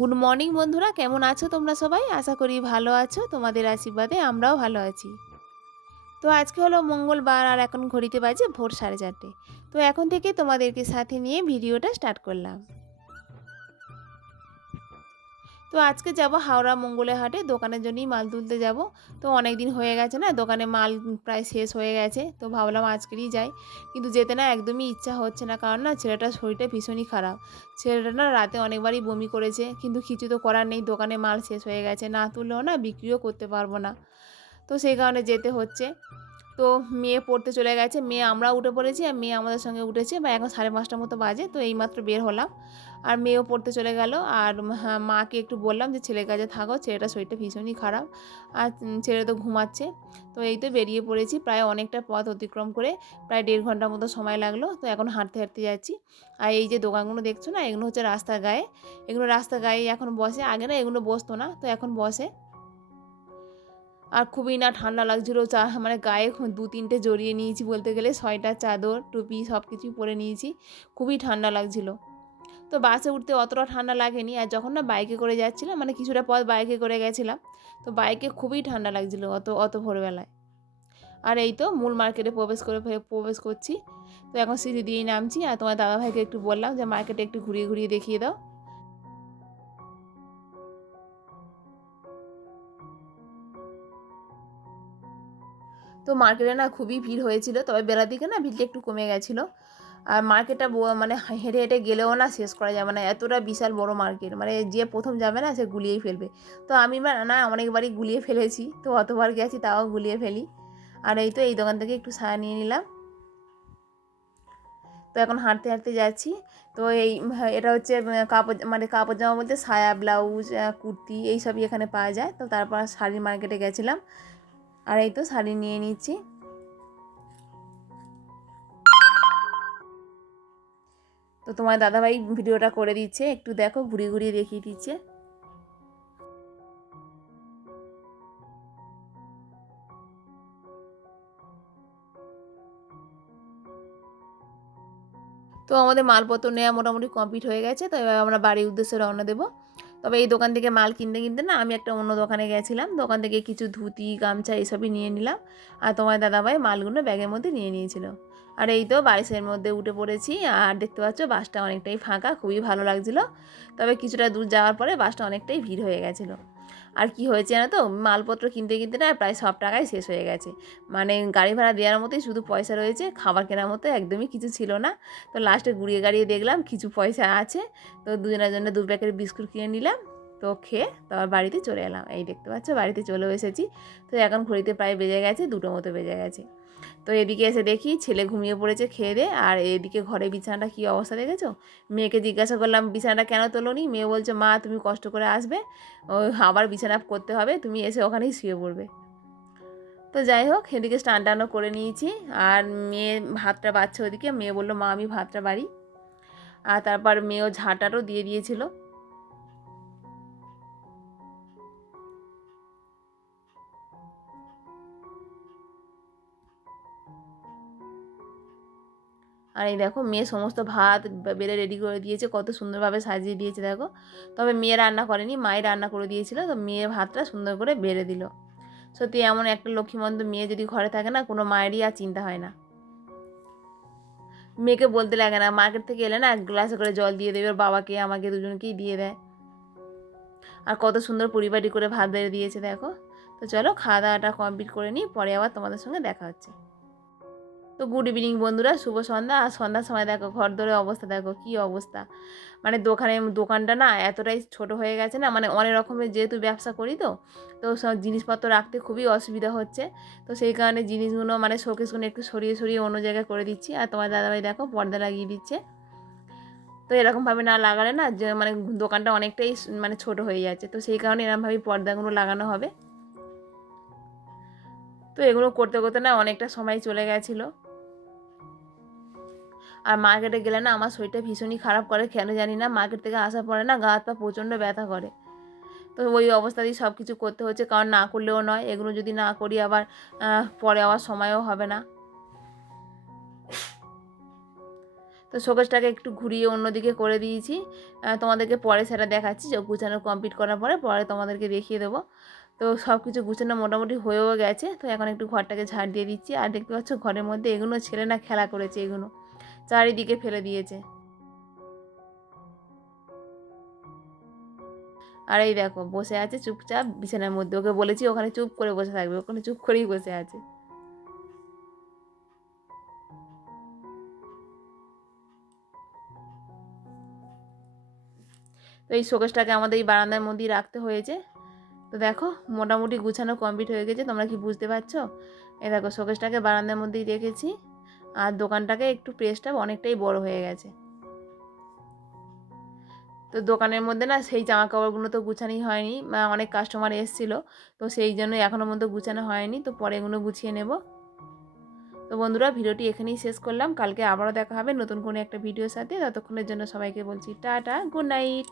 Good morning বন্ধুরা, কেমন আছো তোমরা সবাই? আশা করি ভালো আছো। তোমাদের আশীর্বাদে আমরাও ভালো আছি। তো আজকে হলো মঙ্গলবার আর এখন ঘড়িতে বাজে ভোর 4:30। তো এখন থেকে তোমাদেরকে সাথে নিয়ে ভিডিওটা স্টার্ট করলাম। তো আজকে যাব হাওড়া মঙ্গলে হাটে, দোকানের জন্যই মাল তুলতে যাব। তো অনেক দিন হয়ে গেছে না, দোকানে মাল প্রায় শেষ হয়ে গেছে। তো ভাবলাম আজকেরই যাই, কিন্তু যেতে না একদমই ইচ্ছা হচ্ছে না, কারণ না ছেলেটার শরীরটা ভীষণই খারাপ। ছেলেটা না রাতে অনেকবারই বমি করেছে, কিন্তু কিছু তো করার নেই, দোকানে মাল শেষ হয়ে গেছে, না তুললেও না বিক্রিও করতে পারবো না। তো সেই কারণে যেতে হচ্ছে। তো মেয়ে পড়তে চলে গেছে, মেয়ে আমরাও উঠে পড়েছি আর মেয়ে আমাদের সঙ্গে উঠেছে, বা এখন 5:30 মতো বাজে। তো এইমাত্র বের হলাম আর মেয়েও পড়তে চলে গেল। আর হ্যাঁ, মাকে একটু বললাম যে ছেলের কাছে থাকো, ছেলেটার শরীরটা ভীষণই খারাপ আর ছেলে তো ঘুমাচ্ছে। তো এই তো বেরিয়ে পড়েছি, প্রায় অনেকটা পথ অতিক্রম করে প্রায় 1.5 ঘন্টার মতো সময় লাগলো। তো এখন হাঁটতে হাঁটতে যাচ্ছি। আর এই যে দোকানগুলো দেখছো না, এগুলো হচ্ছে রাস্তার গায়ে। এগুলো রাস্তার গায়ে এখন বসে, আগে না এগুলো বসতো না, তো এখন বসে। আর খুবই না ঠান্ডা লাগছিল, মানে গায়ে 2-3টে জড়িয়ে নিয়েছি, বলতে গেলে সোয়েটার, চাদর, টুপি সব কিছুই পরে নিয়েছি। খুবই ঠান্ডা লাগছিল। তো বাসে উঠতে অতটা ঠান্ডা লাগেনি, আর যখন না বাইকে করে যাচ্ছিলাম, মানে কিছুটা পথ বাইকে করে গেছিলাম, তো বাইকে খুবই ঠান্ডা লাগছিল অত অত ভোরবেলায়। আর এই তো মূল মার্কেটে প্রবেশ করছি। তো এখন সিঁড়ি দিয়েই নামছি, আর তোমার দাদাভাইকে একটু বললাম যে মার্কেটে একটু ঘুরিয়ে ঘুরিয়ে দেখিয়ে দাও। তো মার্কেটে না খুবই ভিড় হয়েছিল, তবে বেলার দিকে না ভিড়টা একটু কমে গেছিলো। আর মার্কেটটা মানে হেঁটে হেঁটে গেলেও না শেষ করা যায়, মানে এতটা বিশাল বড় মার্কেট, মানে যে প্রথম যাবে না সে গুলিয়েই ফেলবে। তো আমি না অনেকবারই গুলিয়ে ফেলেছি, তো অতবার গেছি তাও গুলিয়ে ফেলি। আর এই তো এই দোকান থেকে একটু সায়া নিয়ে নিলাম। তো এখন হাঁটতে হাঁটতে যাচ্ছি। তো এই এটা হচ্ছে কাপড়, মানে কাপড় জামা বলতে সায়া, ব্লাউজ, কুর্তি এইসবই এখানে পাওয়া যায়। তো তারপর শাড়ির মার্কেটে গেছিলাম, আর এই তো শাড়ি নিয়ে নিচ্ছি। তো তোমার দাদাভাই ভিডিওটা করে দিচ্ছে, একটু দেখো, ঘুরিয়ে ঘুরিয়ে দেখিয়ে দিচ্ছে। তো আমাদের মালপত্র নেওয়া মোটামুটি কমপ্লিট হয়ে গেছে। তো এবার আমরা বাড়ির উদ্দেশ্যে রওনা দেবো। তবে এই দোকান থেকে মাল কিনতে কিনতে না আমি একটা অন্য দোকানে গেছিলাম, দোকান থেকে কিছু ধুতি, গামছা এইসবই নিয়ে নিলাম। আর তোমার দাদাভাই মালগুলো ব্যাগের মধ্যে নিয়ে নিয়েছিল। আর এই তো বারিশের মধ্যে উঠে পড়েছি। আর দেখতে পাচ্ছ বাসটা অনেকটাই ফাঁকা, খুবই ভালো লাগছিলো। তবে কিছুটা দূর যাওয়ার পরে বাসটা অনেকটাই ভিড় হয়ে গেছিলো। আর কি হয়েছে জানো তো, মালপত্র কিনতে কিনতে না প্রায় সব টাকাই শেষ হয়ে গেছে। মানে গাড়ি ভাড়া দেওয়ার মতোই শুধু পয়সা রয়েছে, খাবার কেনার মতো একদমই কিছু ছিল না। তো লাস্টে ঘুরিয়ে গাড়িয়ে দেখলাম কিছু পয়সা আছে। তো দুজনের জন্য 2 প্যাকেট বিস্কুট কিনে নিলাম। তো খেয়ে তারপর বাড়িতে চলে এলাম। এই দেখতে পাচ্ছ বাড়িতে চলেও এসেছি। তো এখন ঘড়িতে প্রায় বেজে গেছে 2টো মতো বেজে গেছে। তো এদিকে এসে দেখি ছেলে ঘুমিয়ে পড়েছে খেয়ে দিয়ে। আর এদিকে ঘরে বিছানাটা কী অবস্থা দেখেছো? মেয়েকে জিজ্ঞাসা করলাম বিছানাটা কেন তোলোনি? মেয়ে বলছে মা তুমি কষ্ট করে আসবে, আবার বিছানা করতে হবে, তুমি এসে ওখানেই শুয়ে পড়বে। তো যাই হোক, এদিকে স্নান টানও করে নিয়েছি। আর মেয়ে ভাতটা বাড়ছে ওদিকে, মেয়ে বললো মা আমি ভাতটা বাড়ি। আর তারপর মেয়েও ঝাঁটারও দিয়ে দিয়েছিল। আর এই দেখো মেয়ে সমস্ত ভাত বেড়ে রেডি করে দিয়েছে, কত সুন্দরভাবে সাজিয়ে দিয়েছে দেখো। তবে মেয়ে রান্না করেনি, মাই রান্না করে দিয়েছিল। তো মেয়ে ভাতটা সুন্দর করে বেড়ে দিল। সত্যি এমন একটা লক্ষ্মীমন্ত মেয়ে যদি ঘরে থাকে না, কোনো মায়েরই আর চিন্তা হয় না। মেয়েকে বলতে লাগে না, মার্কেট থেকে এলে না এক গ্লাসে করে জল দিয়ে দেবে, ওর বাবাকে আমাকে দুজনকেই দিয়ে দেয়। আর কত সুন্দর পরিপাটি করে ভাত বেড়ে দিয়েছে দেখো। তো চলো খাওয়া দাওয়াটা কমপ্লিট করে নিই, পরে আবার তোমাদের সঙ্গে দেখা হচ্ছে। তো গুড ইভিনিং বন্ধুরা, শুভ সন্ধ্যা। আর সন্ধ্যার সময় দেখো ঘর দরের অবস্থা দেখো কী অবস্থা। মানে দোকানটা না এতটাই ছোট হয়ে গেছে না, মানে অনেক রকমের যেহেতু ব্যবসা করি, তো তো সব জিনিসপত্র রাখতে খুবই অসুবিধা হচ্ছে। তো সেই কারণে জিনিসগুলো মানে শোকেসগুলো একটু সরিয়ে সরিয়ে অন্য জায়গায় করে দিচ্ছি। আর তোমার দাদাভাই দেখো পর্দা লাগিয়ে দিচ্ছে। তো এরকমভাবে না লাগালে না যে মানে দোকানটা অনেকটাই মানে ছোট হয়ে যাচ্ছে, তো সেই কারণে এরকমভাবেই পর্দাগুলো লাগানো হবে। তো এগুলো করতে করতে না অনেকটা সময় চলে গেছিলো। আর মার্কেটে গেলে না আমার শরীরটা ভীষণই খারাপ করে, কেন জানি না, মার্কেট থেকে আসার পরে না গা হাত পা প্রচণ্ড ব্যথা করে। তো ওই অবস্থাতেই সব কিছু করতে হচ্ছে, কারণ না করলেও নয়, এগুলো যদি না করি আবার পরে আবার সময়ও হবে না। তো শোকেসটাকে একটু ঘুরিয়ে অন্যদিকে করে দিয়েছি। তোমাদেরকে পরে সেটা দেখাচ্ছি, যে গুছানো কমপ্লিট করার পরে পরে তোমাদেরকে দেখিয়ে দেবো। তো সব কিছু গুছানো মোটামুটি হয়েও গেছে। তো এখন একটু ঘরটাকে ঝাড় দিয়ে দিচ্ছি। আর দেখতে পাচ্ছ ঘরের মধ্যে এগুলো ছেলে না খেলা করেছে, এগুলো চারিদিকে ফেলে দিয়েছে। আর এই দেখো বসে আছে চুপচাপ বিছানার মধ্যে, ওকে বলেছি ওখানে চুপ করে বসে থাকবে, ওখানে চুপ করেই বসে আছে। তো এই শোকেসটাকে আমাদের এই বারান্দার মধ্যেই রাখতে হয়েছে। তো দেখো মোটামুটি গুছানো কমপ্লিট হয়ে গেছে, তোমরা কি বুঝতে পারছো? এই দেখো শোকেসটাকে বারান্দার মধ্যেই রেখেছি। আর দোকানটাকে একটু প্রেসটা অনেকটাই বড় হয়ে গেছে। তো দোকানের মধ্যে না সেই জামা কাপড়গুলো তো গুছানোই হয়নি, অনেক কাস্টমার এসেছিলো, তো সেই জন্য এখনও পর্যন্ত গুছানো হয়নি। তো পরে এগুলো গুছিয়ে নেব। তো বন্ধুরা ভিডিওটি এখানেই শেষ করলাম, কালকে আবারও দেখা হবে নতুন কোনো একটা ভিডিওর সাথে। ততক্ষণের জন্য সবাইকে বলছি টাটা, গুড নাইট।